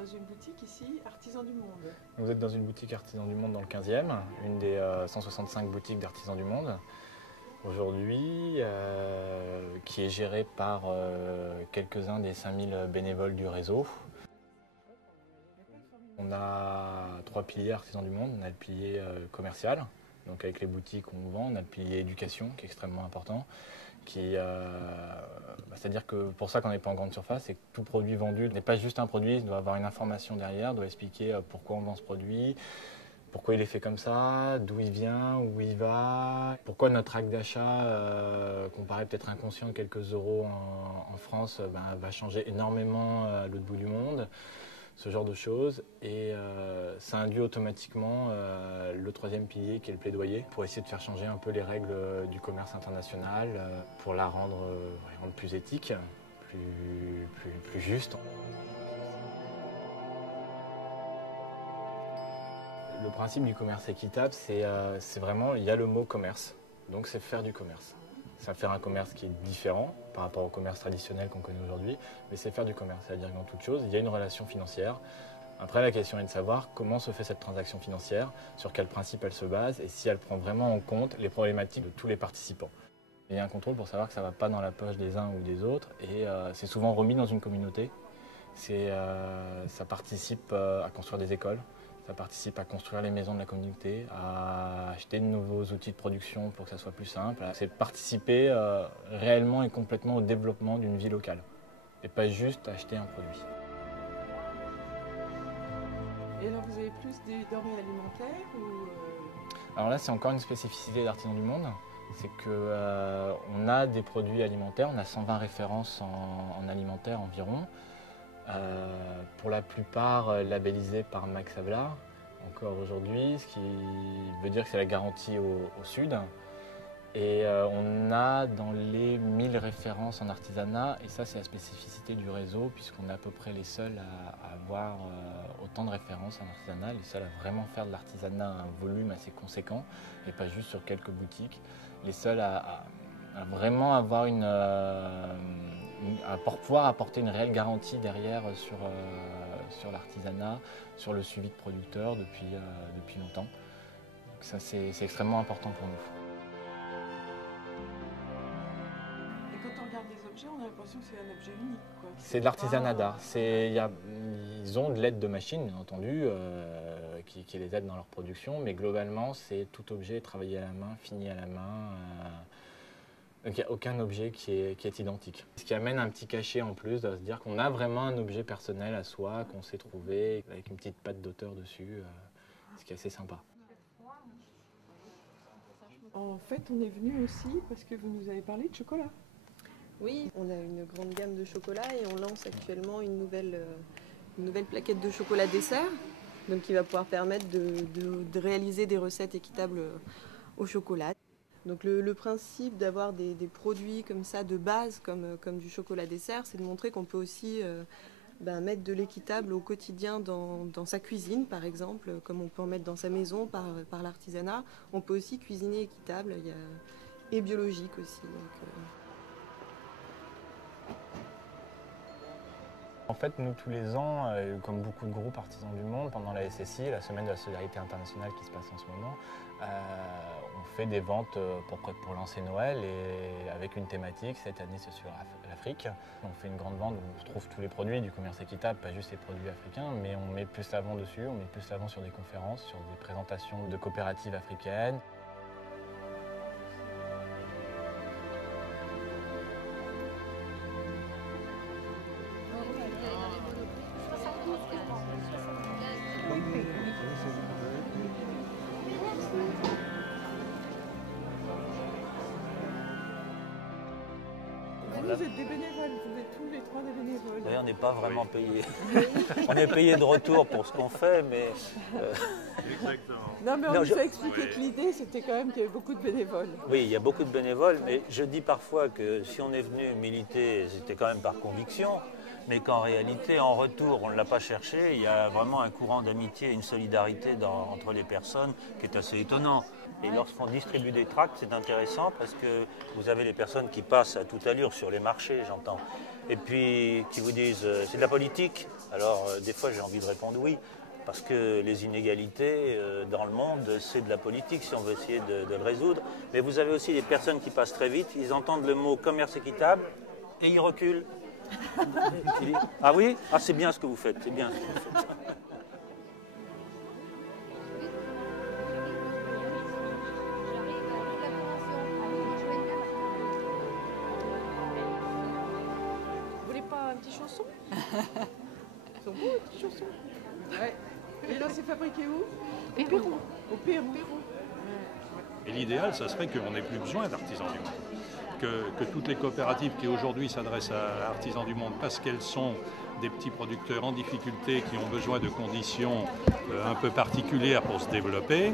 dans une boutique ici, Artisans du Monde. Vous êtes dans une boutique Artisans du Monde dans le 15e, une des 165 boutiques d'Artisans du Monde. Aujourd'hui, qui est gérée par quelques-uns des 5000 bénévoles du réseau. On a 3 piliers Artisans du Monde. On a le pilier commercial, donc avec les boutiques on vend. On a le pilier éducation qui est extrêmement important. C'est-à-dire que pour ça qu'on n'est pas en grande surface, c'est que tout produit vendu n'est pas juste un produit, il doit avoir une information derrière, doit expliquer pourquoi on vend ce produit, pourquoi il est fait comme ça, d'où il vient, où il va, pourquoi notre acte d'achat, qu'on paraît peut-être inconscient de quelques euros en France, va changer énormément à l'autre bout du monde. Ce genre de choses, et ça induit automatiquement le troisième pilier qui est le plaidoyer pour essayer de faire changer un peu les règles du commerce international pour la rendre plus éthique, plus juste. Le principe du commerce équitable, c'est vraiment, il y a le mot commerce, donc c'est faire du commerce. C'est faire un commerce qui est différent par rapport au commerce traditionnel qu'on connaît aujourd'hui, mais c'est faire du commerce, c'est-à-dire que dans toute chose, il y a une relation financière. Après, la question est de savoir comment se fait cette transaction financière, sur quel principe elle se base et si elle prend vraiment en compte les problématiques de tous les participants. Il y a un contrôle pour savoir que ça ne va pas dans la poche des uns ou des autres et c'est souvent remis dans une communauté. Ça participe à construire des écoles. Ça participe à construire les maisons de la communauté, à acheter de nouveaux outils de production pour que ça soit plus simple. C'est participer réellement et complètement au développement d'une vie locale et pas juste acheter un produit. Et alors vous avez plus des denrées alimentaires ou Alors là c'est encore une spécificité d'Artisans du Monde, c'est qu'on a des produits alimentaires, on a 120 références en alimentaire environ. Pour la plupart labellisés par Max Havelaar, encore aujourd'hui, ce qui veut dire que c'est la garantie au sud. Et on a dans les 1000 références en artisanat, et ça c'est la spécificité du réseau, puisqu'on est à peu près les seuls à avoir autant de références en artisanat, les seuls à vraiment faire de l'artisanat à un volume assez conséquent, et pas juste sur quelques boutiques, les seuls à vraiment avoir pour pouvoir apporter une réelle garantie derrière sur l'artisanat, sur le suivi de producteurs depuis longtemps. Donc ça c'est extrêmement important pour nous. Et quand on regarde les objets, on a l'impression que c'est un objet unique, quoi. C'est de l'artisanat d'art. Ils ont de l'aide de machines, bien entendu, qui les aident dans leur production, mais globalement c'est tout objet travaillé à la main, fini à la main. Donc il n'y a aucun objet qui est identique. Ce qui amène un petit cachet en plus, de se dire qu'on a vraiment un objet personnel à soi, qu'on s'est trouvé, avec une petite patte d'auteur dessus, ce qui est assez sympa. En fait, on est venu aussi parce que vous nous avez parlé de chocolat. Oui, on a une grande gamme de chocolat et on lance actuellement une nouvelle plaquette de chocolat dessert, donc qui va pouvoir permettre de réaliser des recettes équitables au chocolat. Donc le principe d'avoir des produits comme ça de base, comme du chocolat dessert, c'est de montrer qu'on peut aussi mettre de l'équitable au quotidien dans sa cuisine, par exemple, comme on peut en mettre dans sa maison par l'artisanat. On peut aussi cuisiner équitable et biologique aussi. En fait, nous, tous les ans, comme beaucoup de groupes artisans du monde, pendant la SSI, la Semaine de la Solidarité Internationale qui se passe en ce moment, on fait des ventes pour lancer Noël et avec une thématique. Cette année, c'est sur l'Afrique. On fait une grande vente où on retrouve tous les produits du commerce équitable, pas juste les produits africains, mais on met plus l'avant dessus, on met plus l'avant sur des conférences, sur des présentations de coopératives africaines. Vous êtes des bénévoles, vous êtes tous les trois des bénévoles. Oui, on n'est pas vraiment payé. On est payé de retour pour ce qu'on fait, mais... Exactement. Non, mais on nous a expliqué que l'idée, c'était quand même qu'il y avait beaucoup de bénévoles. Oui, il y a beaucoup de bénévoles, mais je dis parfois que si on est venu militer, c'était quand même par conviction, mais qu'en réalité, en retour, on ne l'a pas cherché. Il y a vraiment un courant d'amitié, une solidarité entre les personnes qui est assez étonnant. Et lorsqu'on distribue des tracts, c'est intéressant parce que vous avez les personnes qui passent à toute allure sur les marchés, j'entends, et puis qui vous disent c'est de la politique. Alors des fois j'ai envie de répondre oui, parce que les inégalités dans le monde, c'est de la politique si on veut essayer de le résoudre. Mais vous avez aussi des personnes qui passent très vite, ils entendent le mot commerce équitable et ils reculent. Ah oui? Ah c'est bien ce que vous faites, c'est bien ce que vous faites. Chansons. Ils sont beaux les petites chansons. Ouais. Et là c'est fabriqué où? Au Pérou. Au Pérou. Et l'idéal, ça serait qu'on n'ait plus besoin d'artisans du monde. Que toutes les coopératives qui aujourd'hui s'adressent à Artisans du monde parce qu'elles sont des petits producteurs en difficulté qui ont besoin de conditions un peu particulières pour se développer,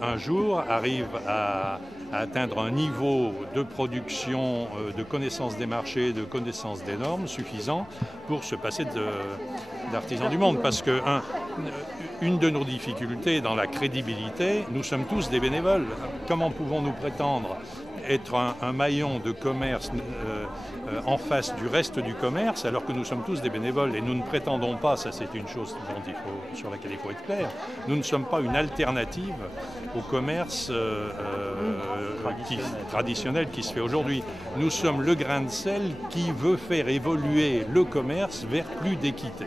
un jour arrivent à atteindre un niveau de production, de connaissance des marchés, de connaissance des normes suffisant pour se passer d'artisans du monde. Parce que une de nos difficultés dans la crédibilité, nous sommes tous des bénévoles. Comment pouvons-nous prétendre être un maillon de commerce en face du reste du commerce alors que nous sommes tous des bénévoles et nous ne prétendons pas, ça c'est une chose sur laquelle il faut être clair, nous ne sommes pas une alternative au commerce traditionnel qui se fait aujourd'hui. Nous sommes le grain de sel qui veut faire évoluer le commerce vers plus d'équité.